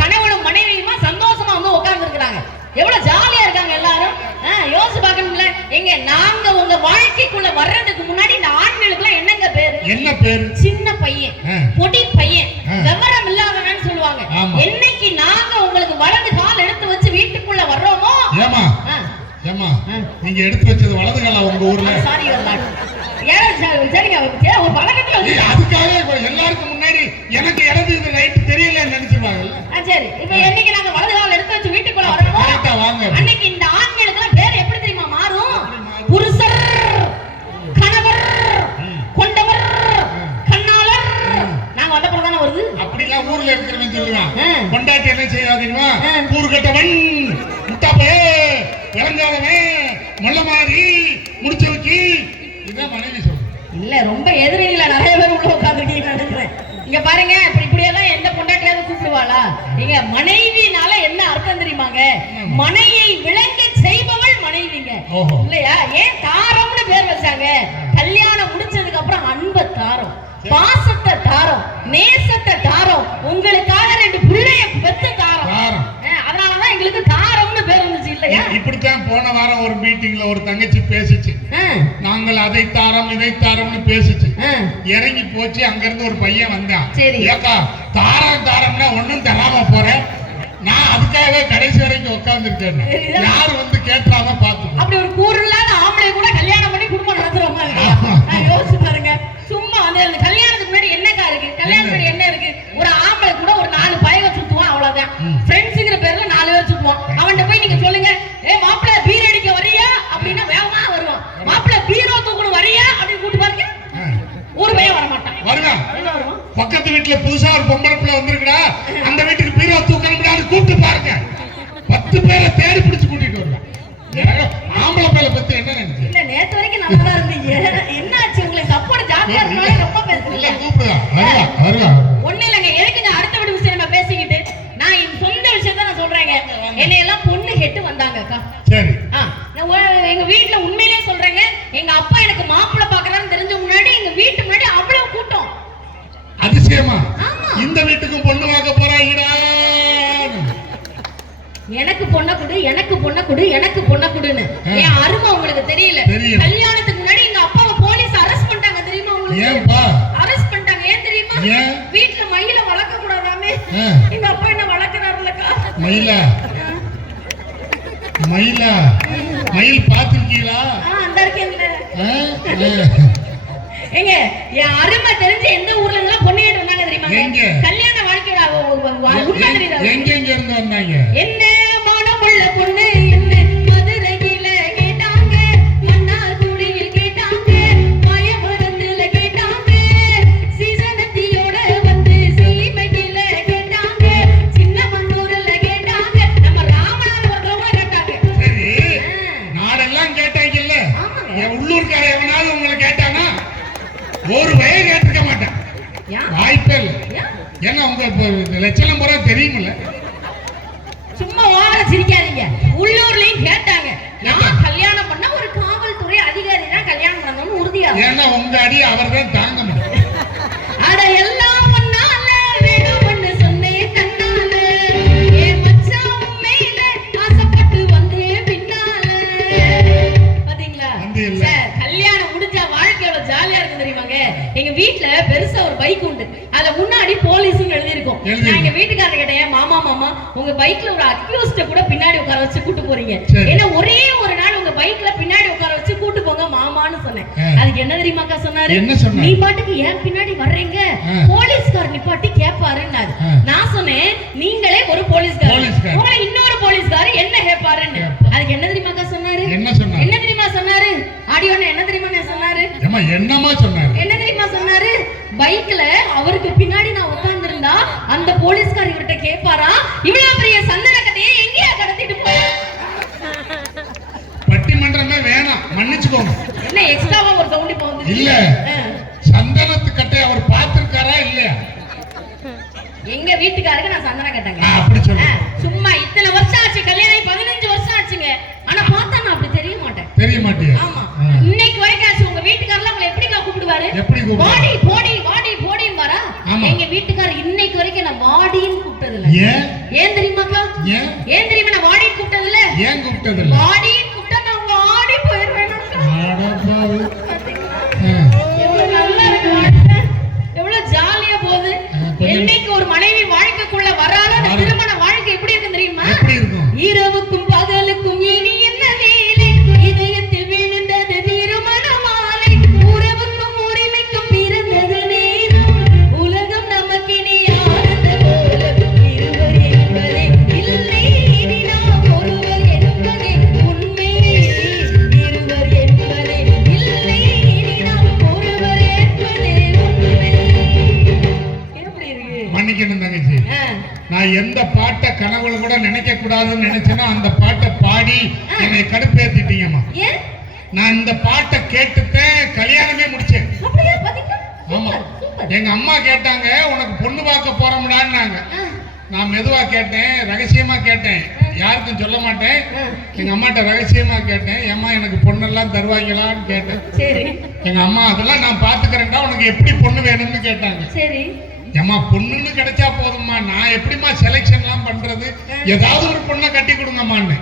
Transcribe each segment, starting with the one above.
கணவனும் மனைவியுமா சந்தோஷமா வந்து உட்கார்ந்து இருக்கிறாங்க. எவ்வளவு ஜாலியா இருக்காங்க எல்லாரும். யோசிச்சு பார்க்கணும்ல. எங்க நாங்க உங்க வாழ்க்கைக்குள்ள வர்றதுக்கு முன்னாடி இந்த ஆண்களுக்கு என்னங்க பேரு? என்ன பேரு? சின்ன பையன், பொடி பையன், விவரம் இல்லாதவன்னு சொல்லுவாங்க. என்னைக்கு நாங்க உங்களுக்கு வலது கால் எடுத்து வச்சு வீட்டுக்குள்ள வர்றோமோ. ஏமா ஏமா நீங்க எடுத்து வச்சது வலது காலா உங்க ஊர்ல? சாரி சரிங்க, ஒரு பழக்கத்துல அதுக்காக எல்லாருக்கும் முன்னாடி எனக்கு இடது இது ரைட் தெரியல நினைச்சிருவாங்கல்ல. சரி, இப்ப என்னைக்கு நாங்க வலது கால் எடுத்து வச்சு வீட்டுக்குள்ள வர்றோமோ அன்னைக்கு இந்த ஆண்களுக்கு பேர் எப்படி தெரியுமா மாறும்? புருஷர், கணவர், கொண்டவர், கண்ணாளர். நாங்க வந்த பிறகு தானே வருது. அப்படிலாம் ஊர்ல இருக்கிறவன் சொல்லுவான். கொண்டாட்டி என்ன செய்வா தெரியுமா? கூறு கட்டவன், முட்டாப்பே, இறங்காதவன், மொல்ல மாதிரி முடிச்சு வச்சு இதான் மனைவி சொல்றேன். இல்ல ரொம்ப எதிரில நிறைய பேர் உள்ள உட்கார்ந்துருக்கீங்க நினைக்கிறேன். இங்க பாருங்க, இப்படியெல்லாம் எந்த பொண்டாட்டியாவது கூப்பிடுவாளா? நீங்க மனைவினால என்ன அர்த்தம் தெரியுமாங்க? மனையை விளங்க செய்பவள் மனைவிங்க இல்லையா? ஏன் தாரம்னு பேர் வச்சாங்க? கல்யாணம் முடிச்சதுக்கு அப்புறம் அன்பை தாரம், பாசத்தை தாரம், நேசத்தை தாரம், உங்களுக்காக 2 பிள்ளைய பெத்த தாரம். அதனாலதான் எங்களுக்கு தாரம்னு பேர் வந்துச்சு இல்லையா? இப்படித்தான் போன வாரம் ஒரு மீட்டிங்ல ஒரு தங்கச்சி பேசிச்சு. நாங்கள் அதை தாரம் இதை தாரம்னு பேசிச்சு. இறங்கி போச்சு. அங்க இருந்து ஒரு பையன் வந்தான். ஏக்கா தாரம் தாரம்னா ஒண்ணும் தராம போறேன், நான் அதுக்காகவே கடைசி வரைக்கும் உட்கார்ந்து இருக்கேன், யாரு வந்து கேட்டாதான் பாத்து. அப்படி ஒரு கூறு இல்லாத ஆம்பளை கூட கல்யாணம் பண்ணி குடும்பம் நடத்துறவங்க இல்லையா? யோசிச்சு பாருங்க. சும்மா வந்து கல்யாணத்துக்கு முன்னாடி என்னக்கா இருக்கு? கல்யாணத்துக்கு முன்னாடி என்ன இருக்கு? ஒரு ஆம்பளை கூட ஒரு 4 பயக சுத்துவான், அவ்வளவுதான். ஃப்ரெண்ட்ஸ்ங்கிற பேர்ல 4 பேர் சுத்துவான். அவன்கிட்ட போய் நீங்க சொல்லுங்க, மாப்பிள்ள பீர் அடிக்க வரியா அப்படின்னா வேகமா வருவான். மாப்பிள்ள பீரோ தூக்கணும் வரியா அப்படின்னு கூட்டு பாருங்க, ஒரு பையன் வர மாட்டான். வருவான். பக்கத்து வீட்டுல புதுசா ஒரு பொம்பளை பிள்ளை வந்திருக்கா, அந்த வீட்டுக்கு பீரோ தூக்கணும் கூப்பிட்டு பாருங்க, 10 பேரை தேடி பிடிச்சு கூட்டிட்டு வருவான். ஆம்பளை பேரை பத்தி என்ன நினைச்சு? இல்ல நேத்து வரைக்கும் நல்லா இருந்தீங்க, என்னாச்சு உங்களுக்கு? சப்போர்ட் ஜாலியா இருக்கனால ரொம்ப பேசுறீங்க. கூப்பிடுவா ஒண்ணு இல்லங்க, எதுக்குங்க அடுத்த வீட்டு விஷயம் நம்ம பேசிக்கிட்டு? நான் என் சொந்த விஷயத்தை நான் சொல்றேங்க. என்னை எல்லாம் பொண்ணு கேட்டு வந்தாங்கக்கா. சரி. எங்க வீட்டுல உண்மையிலே சொல்றேங்க, எங்க அப்பா எனக்கு மாப்பிள்ளை பாக்குறான்னு தெரிஞ்ச முன்னாடி எங்க வீட்டு முன்னாடி அவ்வளவு கூட்டம். அதிசயமா? இந்த வீட்டுக்கும் பொண்ணு பார்க்க போறாங்கடா. எனக்கு பொண்ண கொடு, எனக்கு பொண்ண கொடு, எனக்கு பொண்ண கொடுன்னு என் அருமை உங்களுக்கு தெரியல. கல்யாணத்துக்கு முன்னாடி எங்க அப்பாவை போலீஸ் அரெஸ்ட் பண்ணிட்டாங்க தெரியுமா உங்களுக்கு? ஏன்பா அரெஸ்ட் பண்ணிட்டாங்க? ஏன் தெரியுமா? வீட்டுல மயில வளர்க்க கூடாதாமே. எங்க அப்பா என்ன வளர்க்கறாருலக்கா? மயிலா? மயிலா? மயில் பாத்துருக்கீங்களா? அந்த இருக்கேன்ல. ஏங்க என் அருமை தெரிஞ்சு எந்த ஊர்ல இருந்தாலும் பொண்ணு கேட்டு வந்தாங்க தெரியுமா? கல்யாண வாழ்க்கையோட உண்மை தெரியுதா? எங்க இருந்து வந்தாங்க? என்ன மனமுள்ள பொண்ணு என்ன மதுரையில கேட்டாங்க, மன்னார்குடியில் கேட்டாங்க, மயமரத்துல கேட்டாங்க, சீசனத்தியோட வந்து சீமையில கேட்டாங்க, சின்ன மண்ணூர்ல கேட்டாங்க, நம்ம ராமநாதபுரத்துல கேட்டாங்க. சரி, நாடெல்லாம் கேட்டாங்கல்ல. என் உள்ளூர்கார எவனாவது உங்களை கேட்டானா? ஒரு வய கேட்டிருக்க மாட்டான், வாய்ப்பே இல்லை. ஏன்னா உங்க லட்சணம் பூரா தெரியுமில்ல. சும்மா ஓவரா சிரிக்காதீங்க. உள்ளூர்லயும் கேட்டாங்க. நான் கல்யாணம் பண்ண ஒரு காவல்துறை அதிகாரி தான் கல்யாணம் பண்ணணும்னு உறுதியா. ஏன்னா உங்க அடி அவர் தான் தாங்க முடியும். அட எல்லாம் பண்ணால வேணும்னு சொன்னேன் கண்ணால, ஏ மச்சான் உண்மையில ஆசைப்பட்டு வந்தே பின்னால. பாத்தீங்களா சார், கல்யாணம் முடிஞ்சா வாழ்க்கையோட ஜாலியா இருக்கு தெரியுமாங்க? எங்க வீட்டுல பெருசா ஒரு பைக் உண்டு, அதுல முன்னாடி போலீஸ் எழுதிருக்கும். நான் எங்க வீட்டுக்காரர் கேட்டேன், மாமா மாமா உங்க பைக்ல ஒரு அக்யூஸ்ட கூட பின்னாடி உட்கார வச்சு கூட்டு போறீங்க, ஏன்னா ஒரே ஒரு நாள் உங்க பைக்ல பின்னாடி உட்கார வச்சு கூட்டு போங்க மாமான்னு சொன்னேன். அதுக்கு என்ன தெரியுமாக்கா சொன்னாரு? நீ பாட்டுக்கு ஏன் பின்னாடி வர்றீங்க, போலீஸ்கார் நிப்பாட்டி கேட்பாருன்னாரு. நான் சொன்னேன், நீங்களே ஒரு போலீஸ்கார், உங்களை இன்னொரு போலீஸ்கார் என்ன கேட்பாருன்னு. அதுக்கு என்ன தெரியுமாக்கா சொன்னாரு? என்ன தெரியுமா சொன்னாரு? ஆடியோன்னு என்ன தெரியுமா சொன்னாரு? என்ன தெரியுமா சொன்னாரு? பைக்ல அவருக்கு பின்னாடி நான் உட்கார்ந்து இருந்தா அந்த போலீஸ்கார் இவர்கிட்ட கேட்பாரா, இவ்வளவு பெரிய சந்தன கதையை எங்கேயா கடத்திட்டு போற? பட்டிமன்றமே வேணாம், மன்னிச்சுக்கோங்க. என்ன எக்ஸ்ட்ராவா ஒரு சவுண்ட் போகுது? இல்ல, சந்தனத்து கட்டை அவர் பார்த்திருக்காரா இல்லையா? எங்க வீட்டுக்காரருக்கு நான் சந்தன கட்டங்க. அப்படி சொல்லுங்க. சும்மா இத்தனை வருஷம் ஆச்சு, கல்யாணம் 15 வருஷம் ஆச்சுங்க. ஆனா பார்த்தா நான் அப்படி தெரிய மாட்டேன். தெரிய மாட்டேன். ஆமா, இன்னைக்கு வரைக்கும் ஆச்சு. உங்க வீட்டுக்காரலாம் உங்களை எப்படி கூப்பிடுவாரு? எப்படி கூப்பிடுவாரு? போடி போடி போடி போடின்னு வரா. எங்க வீட்டு வீட்டுக்காரர் இன்னைக்கு வரைக்கும் நான் வாடின்னு கூப்பிட்டது இல்ல. ஏன் தெரியுமாக்கா? ஏன் தெரியுமா நான் வாடின்னு கூப்பிட்டது இல்ல? ஏன் கூப்பிட்டது இல்ல? வாடின்னு கூப்பிட்டா நான் வாடி போயிருவேன். எவ்வளவு நல்லா இருக்கு வாழ்க்கை, எவ்வளவு ஜாலியா போகுது. என்னைக்கு ஒரு மனைவி வாழ்க்கைக்குள்ள வராத அந்த திருமண வாழ்க்கை எப்படி இருக்கு தெரியுமா? இரவுக்கும் பகலுக்கும் இனி என்ன வேலை, இதயத்தில் விழுந்தது திருமண மாலை, உறவுக்கும் உரிமைக்கும் பிறந்தது நேரம், உலகம் நமக்கு இனி ஆனந்த போல, இருவர் என்பதே இல்லை இனி நாம் ஒருவர் என்பதே உண்மை, இருவர் என்பதே இல்லை இனி நாம் ஒருவர் என்பதே உண்மை. எப்படி இருக்கு? மன்னிக்கணும் தங்கச்சி, நான் எந்த பாட்டை கனவுல கூட நினைக்க கூடாதுன்னு நினைச்சேன்னா அந்த பாட்டை பாடி என்னை கடுப்பேத்திட்டீங்கம்மா. நான் இந்த பாட்டை கேட்டுட்டேன், கல்யாணமே முடிச்சேன். ஆமா, எங்க அம்மா கேட்டாங்க உனக்கு பொண்ணு பார்க்க போறோம்டான்னாங்க. நான் மெதுவா கேட்டேன், ரகசியமா கேட்டேன், யாருக்கும் சொல்ல மாட்டேன். எங்க அம்மாட்ட ரகசியமா கேட்டேன், ஏம்மா எனக்கு பொண்ணெல்லாம் தருவாங்களான்னு கேட்டேன். எங்க அம்மா அதெல்லாம் நான் பாத்துக்கிறேன்டா, உனக்கு எப்படி பொண்ணு வேணும்னு கேட்டாங்க. ஏமா பொண்ணுன்னு கிடைச்சா போதும்மா, நான் எப்படிமா செலக்ஷன்லாம் பண்றது, ஏதாவது ஒரு பொண்ணை கட்டி கொடுங்கம்மான்னு.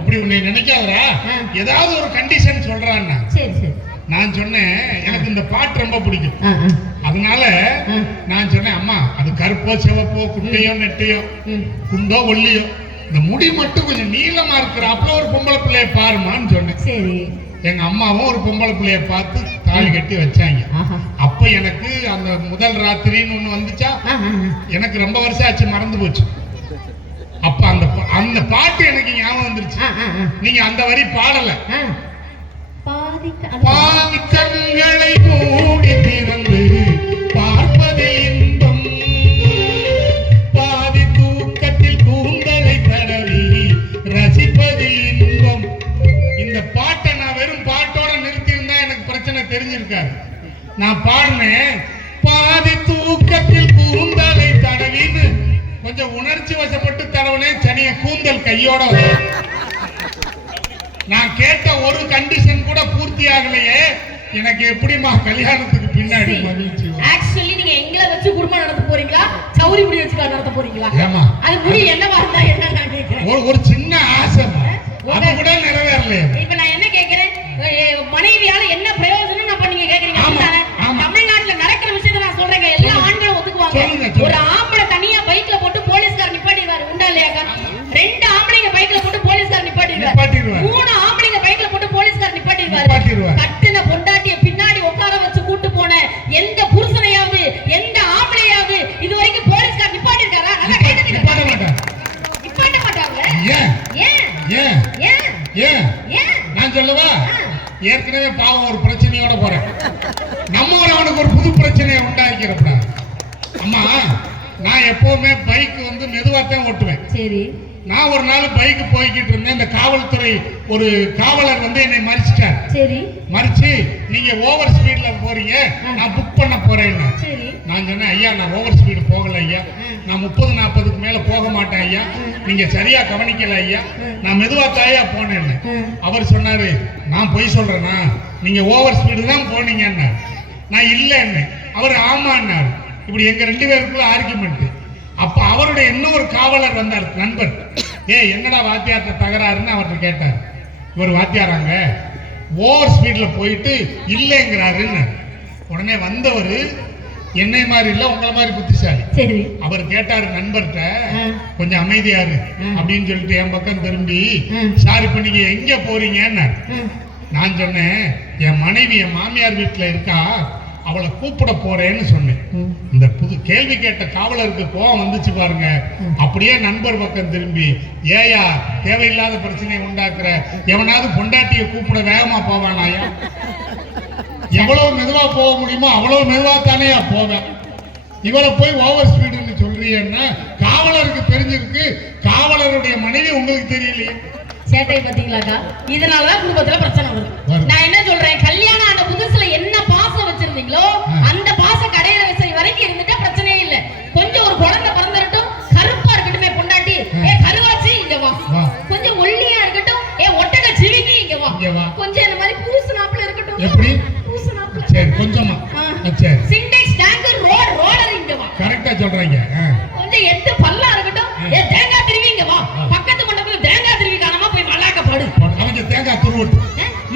அப்படி உன்னை நினைக்காதரா, ஏதாவது ஒரு கண்டிஷன் சொல்றான்னா. நான் சொன்னேன் எனக்கு இந்த பாட்டு ரொம்ப பிடிக்கும், அதனால நான் சொன்னேன் அம்மா அது கருப்போ சிவப்போ குட்டையோ நெட்டையோ குண்டோ ஒல்லியோ இந்த முடி மட்டும் கொஞ்சம் நீளமா இருக்கிறாப்புல ஒரு பொம்பளை பிள்ளைய பாருமான்னு சொன்னேன். எங்க அம்மாவும் ஒரு பொம்பளை பிள்ளைய பார்த்து தாலி கட்டி வச்சாங்க. அப்ப எனக்கு அந்த முதல் ராத்திரின்னு ஒண்ணு வந்துச்சா, எனக்கு ரொம்ப வருஷம் ஆச்சு, மறந்து போச்சு. அப்ப அந்த பாட்டு எனக்கு ஞாபகம் வந்துருச்சு. நீங்க அந்த வரி பாடல. பாதி கண்களை மூடி திறந்து பார்ப்பது இன்பம், பாதி தூக்கத்தில் கூந்தலை தடவி ரசிப்பது இன்பம். இந்த பாட்டை நான் வெறும் பாட்டோட நிறுத்தி இருந்தா எனக்கு பிரச்சனை தெரிஞ்சிருக்காரு. நான் பாடினேன் பாதி தூக்கத்தில் கூந்தலை தடவின்னு கொஞ்சம் உணர்ச்சி வசப்பட்டு தடவுனே, சனிய கூந்தல் கையோட. நான் கேட்ட ஒரு கண்டிஷன் கூட பூர்த்தி ஆகலையே, எனக்கு எப்படிமா கல்யாணத்துக்கு பின்னாடி மகிழ்ச்சி? ஆக்சுவலி நீங்க எங்களை வச்சு குடும்பம் நடத்த போறீங்களா, சௌரி முடி வச்சு நடத்த போறீங்களா? ஏமா அது முடி என்னவா இருந்தா என்ன நான் கேக்குறேன். ஒரு சின்ன ஆசை அது கூட நிறைவேறலையே. இப்ப நான் என்ன கேக்குறேன், மனைவியால என்ன பிரயோஜனம் நான் நீங்க கேக்குறீங்க. தமிழ்நாட்டுல நடக்கிற விஷயத்தை நான் சொல்றேங்க, எல்லா ஆண்களும் ஒத்துக்குவாங்க. ஒரு ஆம்பளை தனியா பைக்ல போட்டு போலீஸ்கார் நிப்பாட்டிடுவாரு, உண்டா இல்லையாக்கா? 2 ஆம்பளைங்க பைக்ல போட்டு போலீஸ்கார் நிப்பாட்டிடுவாரு, 3 ஆம்பளைங்க பைக்ல போட்டு போலீஸ்கார் நிப்பாட்டிடுவாரு. கட்டின பொண்டாட்டிய பின்னாடி உட்கார வச்சு கூட்டு போன எந்த புருஷனையாவது எந்த ஆம்பளையாவது இது வரைக்கும் போலீஸ்கார் நிப்பாட்டி இருக்காரா? நிப்பாட்ட மாட்டாங்க. நான் சொல்லவா, ஏற்கனவே பாவம் ஒரு பிரச்சனையோட போறேன், நம்ம அவனுக்கு ஒரு புது பிரச்சனையை உண்டாக்கிறப்ப. அம்மா நான் எப்பவுமே பைக் வந்து மெதுவாத்தான் ஓட்டுவேன். சரி, நான் ஒரு நாள் பைக் போய்கிட்டு இருந்தேன், இந்த காவல்துறை ஒரு காவலர் வந்து என்னை மறிச்சிட்டார். சரி, மறிச்சு நீங்க ஓவர் ஸ்பீட்ல போறீங்க, நான் புக் பண்ண போறேன்னு. நான் சொன்னேன் ஐயா நான் ஓவர் ஸ்பீடு போகல ஐயா, நான் 30-40க்கு மேல போக மாட்டேன் ஐயா, நீங்க சரியா கவனிக்கல ஐயா, நான் மெதுவாத்தாயா போனேன்னு. அவர் சொன்னாரு நான் பொய் சொல்றேன்னா, நீங்க ஓவர் ஸ்பீடு தான் போனீங்கன்னு. நான் இல்லைன்னு. அவர் ஆமான்னாரு. இப்படி எங்க 2 பேருக்குள்ள ஆர்கியூமெண்ட். அப்ப அவருடைய இன்னொரு காவலர் வந்தார், நண்பர். என்னடா வாத்தியார்ட்ட தகராறுன்னு அவர்கிட்ட கேட்டார். இவர் வாத்தியாராங்க ஓவர் ஸ்பீட்ல போயிட்டு இல்லைங்கிறாருன்னு. உடனே வந்தவர் என்னை மாதிரி இல்ல, உங்களை மாதிரி புத்திசாலி. அவர் கேட்டாரு நண்பர்கிட்ட, கொஞ்சம் அமைதியாரு அப்படின்னு சொல்லிட்டு என் பக்கம் திரும்பி, சார் இப்ப நீங்க எங்க போறீங்கன்னு. நான் சொன்னேன் என் மனைவி என் மாமியார் வீட்டுல இருக்கா, அவளை கூப்பிட போறேன்னு சொன்னேன். இந்த புது கேள்வி கேட்ட காவலருக்கு கோவம் வந்துச்சு பாருங்க. அப்படியே நண்பர் பக்கம் திரும்பி, ஏயா தேவையில்லாத பிரச்சனையை உண்டாக்குற, எவனாவது பொண்டாட்டியை கூப்பிட வேகமா போவானாயா? எவ்வளவு மெதுவா போக முடியுமோ அவ்வளவு மெதுவா தானேயா போவேன். இவளை போய் ஓவர் ஸ்பீடுன்னு சொல்றீங்கன்னா காவலருக்கு தெரிஞ்சிருக்கு, காவலருடைய மனைவி உங்களுக்கு தெரியலையே. சேட்டை பாத்தீங்களாக்கா? இதனாலதான் குடும்பத்துல பிரச்சனை வருது. நான் என்ன சொல்றேன், கல்யாணம் ஆன புதுசுல என்ன பாசம் வச்சிருந்தீங்களோ அந்த பாசம் கடையில வச்ச வரைக்கும் இருந்துட்டா பிரச்சனையே இல்ல. கொஞ்சம் ஒரு குழந்தை பிறந்திரட்டும், கருப்பா இருக்கட்டுமே பொண்டாட்டி, கருவாச்சி இங்க வா, கொஞ்சம் ஒல்லியா இருக்கட்டும், ஒட்டக சிவிங்கி இங்க வா, கொஞ்சம் இந்த மாதிரி பூசுனாப்புல இருக்கட்டும். எப்படி பூசுனாப்புல? சரி கொஞ்சமா. சரி, சிண்டெக்ஸ் டேங்கர் ரோலர் இங்க வா. கரெக்ட்டா சொல்றீங்க கொஞ்சம் எட்டு பல்லா இருக்கட்டும். ஏ தேங்காய் திருவிங்க வா, பக்கத்து மண்டபத்துல தேங்காய் திருவி காணாம போய் மல்லாக்க படு. அவங்க தேங்காய் துருவட்டு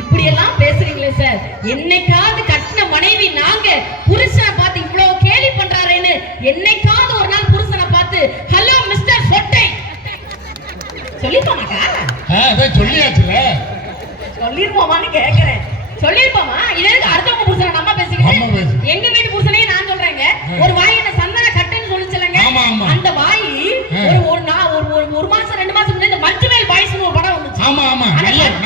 இப்படி எல்லாம் பேசுறீங்களே சார். என்னைக்காவது கட்டின மனைவி நாங்க புருஷனை பார்த்து இவ்வளவு கேலி பண்றாரேன்னு என்னைக்காவது ஒரு நாள் புருஷனை பார்த்து ஹலோ மிஸ்டர் சொட்டை சொல்லிருப்போமாக்கா? அதான் சொல்லியாச்சுல. சொல்லிருப்போமான்னு கேக்குறேன். சொல்லிருப்போமா? இதற்கு அடுத்தவங்க புருஷனை நம்ம பேசிக்கிட்டு எங்க வீட்டு புருஷனையே நான் சொல்றேங்க. ஒரு வாய் என்ன சந்தன கட்டுன்னு சொல்லிச்சலங்க. அந்த வாய் ஒரு மாசம் 2 மாசம் முன்னாடி மஞ்சுமேல் பாய்ஸ்னு ஒரு படம் வந்துச்சு. ஆமா ஆமா,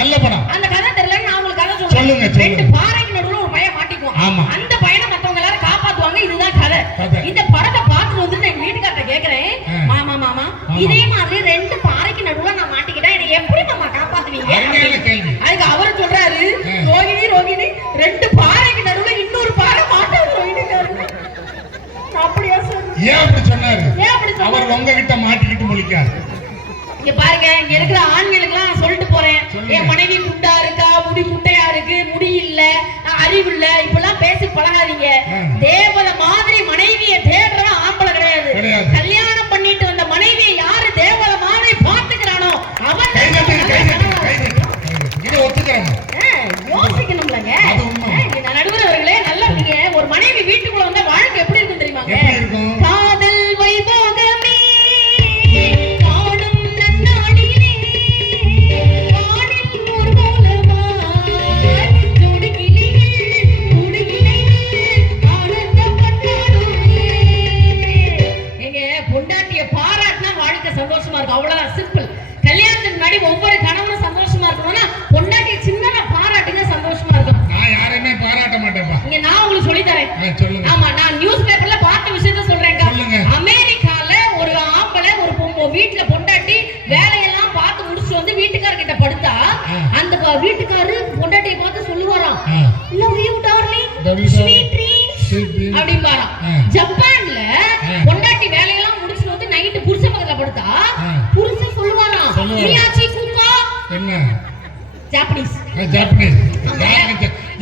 நல்ல படம். அந்த கதை தெரியல, நான் உங்களுக்கு கதை சொல்லுங்க. ரெண்டு பாறைக்கு நடுவுல ஒரு பையன் மாட்டிக்குவான். அந்த பையனை மத்தவங்க எல்லாரும் காப்பாத்துவாங்க. இதுதான் கதை. இந்த படத்தை பார்த்துட்டு வந்து எங்க வீட்டுக்காரட்ட கேக்குறேன், மாமா மாமா இதே மாதிரி 2 பாறைக்கு நடுவுல நான் மாட்டிக்கிட்டா என்னை எப்படி மாமா காப்பாத்துவீங்க? அதுக்கு அவரு சொல்றாரு, ரோகிணி 2 பாறைக்கு நடுவுல இன்னொரு பாறை மாட்டாது ரோகிணி. அப்படியா சார்? ஏன் அப்படி சொன்னாரு? அவர் உங்ககிட்ட மாட்டிக்கிட்டு முழிக்காரு. இங்க பாருங்க, இங்க இருக்கிற ஆண்களுக்கெல்லாம் சொல்லிட்டு போறேன், என் மனைவி குண்டா இருக்கா, முடி குட்டையா இருக்கு, முடி இல்ல, அறிவு இல்ல, இப்பெல்லாம் பேசி பழகாதீங்க. தேவதை மாதிரி மனைவியை தேடுறவன் ஆம்பளை கிடையாது. கல்யாணம் பண்ணிட்டு வந்த மனைவியை யாரு தேவதை மாதிரி பாத்துக்கிறானோ அவன் யோசிக்கணும்லங்க. நடுவர் அவர்களே, நல்லா இருக்கீங்க. ஒரு மனைவி வீட்டுக்குள்ள வந்தா வாழ்க்கை எப்படி இருக்கும் தெரியுமாங்க? காதல் வைபோகமே காணும் நன்னாடிலே வானில் ஒரு கோலமாய் ஜோடி கிளிகள் கூடுகிளைகள் ஆனந்தம் கொண்டாடுமே. எங்க பொண்டாட்டிய பாராட்டினா வாழ்க்கை சந்தோஷமா இருக்கும். அவ்வளவுதான், சிம்பிள். கல்யாணத்துக்கு முன்னாடி ஒவ்வொரு கணவனும் சந்தோஷமா இருக்கணும்னா பொண்டாட்டிய சின்னதா பாராட்டுங்க, சந்தோஷமா இருக்கும். நான் யாரையுமே பாராட்ட மாட்டேன்ப்பா. இங்க நான் உங்களுக்கு சொல்லி தரேன். சொல்லுங்க. ஆமா, நான் நியூஸ் பேப்பர்ல பார்த்த விஷயத்தை சொல்றேங்க. அமெரிக்கால ஒரு ஆம்பளை ஒரு வீட்டுல பொண்டாட்டி வேலையெல்லாம் பார்த்து முடிச்சு வந்து வீட்டுக்காரர்கிட்ட படுத்தா அந்த வீட்டுக்காரரு பொண்டாட்டியை பார்த்து சொல்லுவாராம், love you darling, sweet dreams அப்படிம்பாராம். ஜப்பான்ல பொண்டாட்டி வேலையெல்லாம் முடிச்சு வந்து நைட்டு புருஷன் பக்கத்துல படுத்தா புருஷன் சொல்லுவாராம், மியாச்சி குக்கா. என்ன ஜாப்பனீஸ்? ஜாப்பனீஸ்.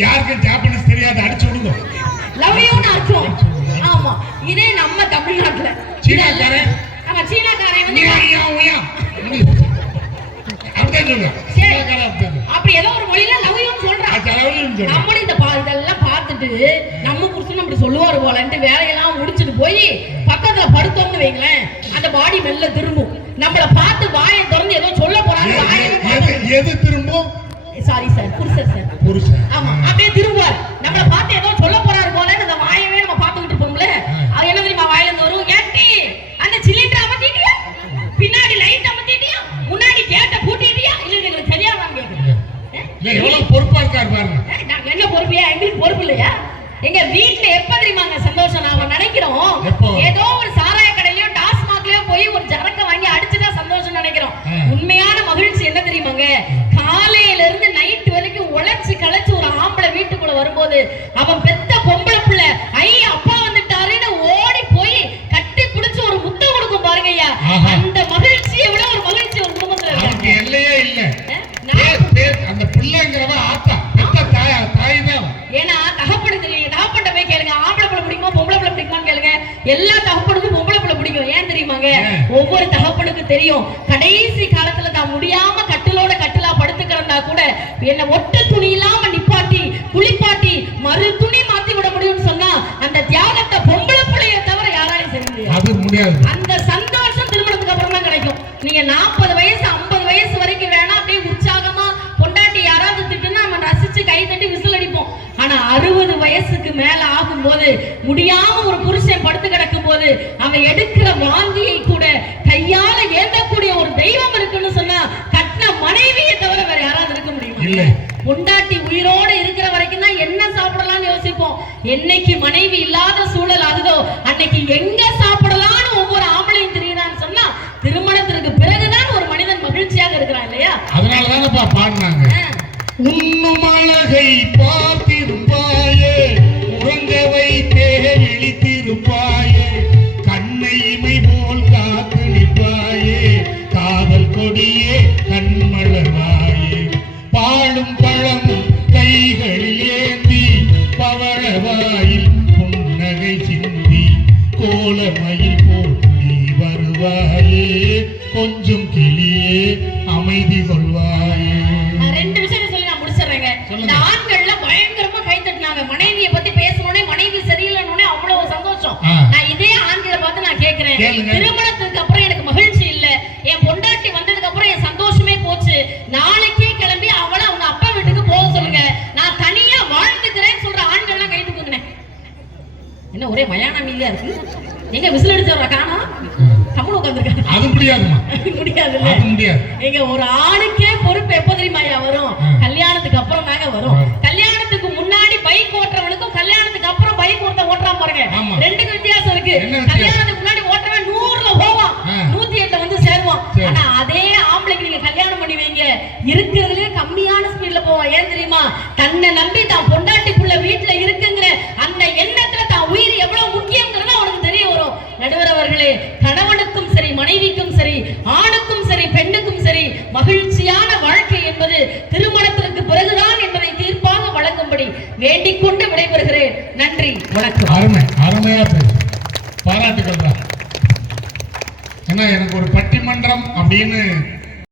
யாருக்கு ஜாப்பனீஸ் தெரியாது, அடிச்சு விடுங்க. லவ் யூன்னு அர்த்தம். ஆமா, இதே நம்ம தமிழ்நாட்டுல சீனாக்காரன். ஆமா, சீனாக்காரன் வந்து அப்படிதான் சொல்லுங்க. அப்படி ஏதோ ஒரு மொழியில லவ் யூன்னு சொல்றாங்க. நம்ம இதெல்லாம் பார்த்துட்டு நம்ம புருஷன் அப்படி சொல்லுவாரு போலன்ட்டு வேலையெல்லாம் முடிச்சுட்டு போய் பக்கத்துல படுத்தோம்னு வைங்களேன், அந்த பாடி மெல்ல திரும்பும். நம்மள பார்த்து வாயை திறந்து ஏதோ சொல்ல போறாங்க. எது திரும்பும்? சாரி சார், புருஷன். ஆமா, அப்படியே திரும்புவார். நம்மள பார்த்து ஏதோ சொல்ல போறாரு போல அந்த வாயவே நம்ம பார்த்துக்கிட்டு இருப்போம்ல. அது என்ன தெரியுமா வாயில இருந்து வரும், ஏட்டி அந்த சிலிண்டர் அமத்திட்டியா, பின்னாடி லைட் அமத்திட்டியா, முன்னாடி கேட்ட பூட்டிட்டியா? இல்ல எனக்கு சரியா நான் கேக்குறேன். எவ்வளவு பொறுப்பா இருக்காரு பாருங்க. நாங்க என்ன பொறுப்பியா? எங்களுக்கு பொறுப்பு இல்லையா? எங்க வீட்டுல எப்ப தெரியுமாங்க சந்தோஷம்? நாம நினைக்கிறோம் ஏதோ ஒரு சாராய கடையிலயோ டாஸ்மாக்லயோ போய் ஒரு ஜரக்க வாங்கி அடிச்சுதான் சந்தோஷம் நினைக்கிறோம். உண்மையான மகிழ்ச்சி என்ன தெரியுமாங்க? காலையில இருந்து நைட் வரைக்கும் உழைச்சு களைச்சு ஒரு ஆம்பளை வீட்டுக்குள்ள வரும்போது அவன் பெத்த பொம்பளை பிள்ளை ஐ அப்பா வந்துட்டாருன்னு ஓடி போய் கட்டி பிடிச்சு ஒரு முத்தம் கொடுக்கும் பாருங்க ஐயா. அந்த மகிழ்ச்சியை விட ஒரு மகிழ்ச்சி ஒரு குடும்பத்துல இருக்கு. எல்லையே இல்ல. அந்த பிள்ளைங்கிறவ ஆத்தா தாய் தான். ஏன்னா தகப்பனுக்கு தெரியும். தகப்பன்ட்ட போய் கேளுங்க, ஆம்பளை பிள்ளை பிடிக்குமா பொம்பளை பிள்ளை பிடிக்குமான்னு கேளுங்க. எல்லா தகப்பனுக்கும் பொம்பளை பிள்ளை பிடிக்கும். ஏன் தெரியுமாங்க? ஒவ்வொரு தகப்பனுக்கு தெரியும், கடைசி காலத்துல தான் முடியாம கட்டிலோட கட்டிலா படுத்து கிடந்தா கூட என்ன ஒட்டு துணி இல்லாம நிப்பாட்டி குளிப்பாட்டி மறு துணி மாத்தி விட முடியும்னு சொன்னா அந்த தியாகத்தை பொம்பளை பிள்ளைய தவிர யாராலையும் செய்ய முடியாது. அந்த சந்தோஷம் திருமணத்துக்கு அப்புறம் தான் கிடைக்கும். நீங்க 40 வயசு 50 வயசு வரைக்கும் வேணா அப்படியே உற்சாகமா பொண்டாட்டி யாராவது திட்டுன்னா நம்ம ரசிச்சு கை தட்டி விசில் அடிப்போம். ஆனா 60 வயசுக்கு மேல ஆகும்போது முடியாம ஒரு புருஷன் படுத்து கிடக்கும் போது அவன் எடுக்கிற வாந்தியை கூட கையால ஏந்தக்கூடிய ஒரு தெய்வம் இருக்குன்னு சொன்னா கட்டின மனைவியை தவிர வேற யாராவது இருக்க முடியுமா? பொண்டாட்டி உயிரோட இருக்கிற வரைக்கும் தான் என்ன சாப்பிடலாம்னு யோசிப்போம். என்னைக்கு மனைவி இல்லாத சூழல் ஆகுதோ அன்னைக்கு எங்க சாப்பிடலாம்னு ஒவ்வொரு ஆம்பளையும் தெரியுதான்னு சொன்னா திருமணத்திற்கு பிறகுதான் ஒரு மனிதன் மகிழ்ச்சியாக இருக்கிறான் இல்லையா? அதனாலதானப்பா பாடினாங்க, உண்ணும் அழகை பார்த்திருப்பாயே, உறங்க வைத்தே விழித்திருப்பாயே, கண்ணை இமை போல் காத்து நிற்பாயே, காதல் கொடியே கண்மலர்வாயே, பாலும் பழமும் கைகளில் ஏந்தி பவளவாயில் புன்னகை சிந்தி கோலமயில் போல் நீ வருவாயே கொஞ்சம் கிளியே அமைதி கொள்வாயே. நான் 2 விஷயம் சொல்லி நான் முடிச்சிடுறேங்க. இந்த ஆண்கள்ல பயங்கரமா கை தட்டினாங்க. மனைவியை பத்தி பேசணுனே, மனைவி சரியில்லைன்னு அவ்வளவு சந்தோஷம். நான் இதே ஆண்களை பார்த்து நான் கேட்கிறேன், திருமணத்துக்கு அப்புறம் எனக்கு மகிழ்ச்சி இல்ல, என் பொண்டாட்டி வந்ததுக்கு அப்புறம் என் சந்தோஷமே போச்சு, நாளைக்கே கிளம்பி அவளை அவங்க அப்பா வீட்டுக்கு போக சொல்லுங்க, நான் தனியா வாழ்ந்துக்கிறேன்னு சொல்ற ஆண்கள்லாம் கை தூக்குங்க. என்ன ஒரே மயான அமைதியா இருக்கு? எங்க விசில் அடிச்சவர காணோம், கம்முனு உட்கார்ந்திருக்காங்க. அது முடியாதுமா, முடியாதுல்ல. அது முடியாது. எங்க ஒரு ஆணுக்கே பொறுப்பு எப்ப தெரியுமாயா வரும்? கல்யாணத்துக்கு அப்புறம் தாங்க வரும். கல்யாணத்துக்கு முன்னாடி பைக் ஓட்டுறவனுக்கும் கல்யாணத்துக்கு அப்புறம் பைக் ஓட்டுறான் பாருங்க, ரெண்டுக்கும் வித்தியாசம் இருக்கு. கல்யாணத்துக்கு முன்னாடி ஓட்டுறவன் 100ல போவான், 108ல வந்து சேருவான். ஆனா அதே ஆம்பளைக்கு நீங்க கல்யாணம் பண்ணி வைங்க, இருக்கிறதுலே கம்மியான ஸ்பீட்ல போவான். ஏன் தெரியுமா? தன்னை நம்பி தான் பொண்டாட்டிக்குள்ள வீட்டுல இருக்குங்கிற அந்த எண்ணத்துல தான் உயிர் எவ்வளவு முக்கியங்கிறது அவனுக்கு தெரிய வரும். நடுவர் அவர்களே, கணவனுக்கும் சரி, மனைவிக்கும் சரி, ஆணுக்கும் சரி, பெண்ணுக்கும் சரி, மகிழ்ச்சியான வாழ்க்கை என்பது திருமணத்திற்கு பிறகுதான் என்பதை தீர்ப்பாக வழங்கும்படி வேண்டிக் கொண்டு விடைபெறுகிறேன். நன்றி, வணக்கம். அருமை, அருமையா பேசு, பாராட்டுகள் தான். ஏன்னா எனக்கு ஒரு பட்டிமன்றம் அப்படின்னு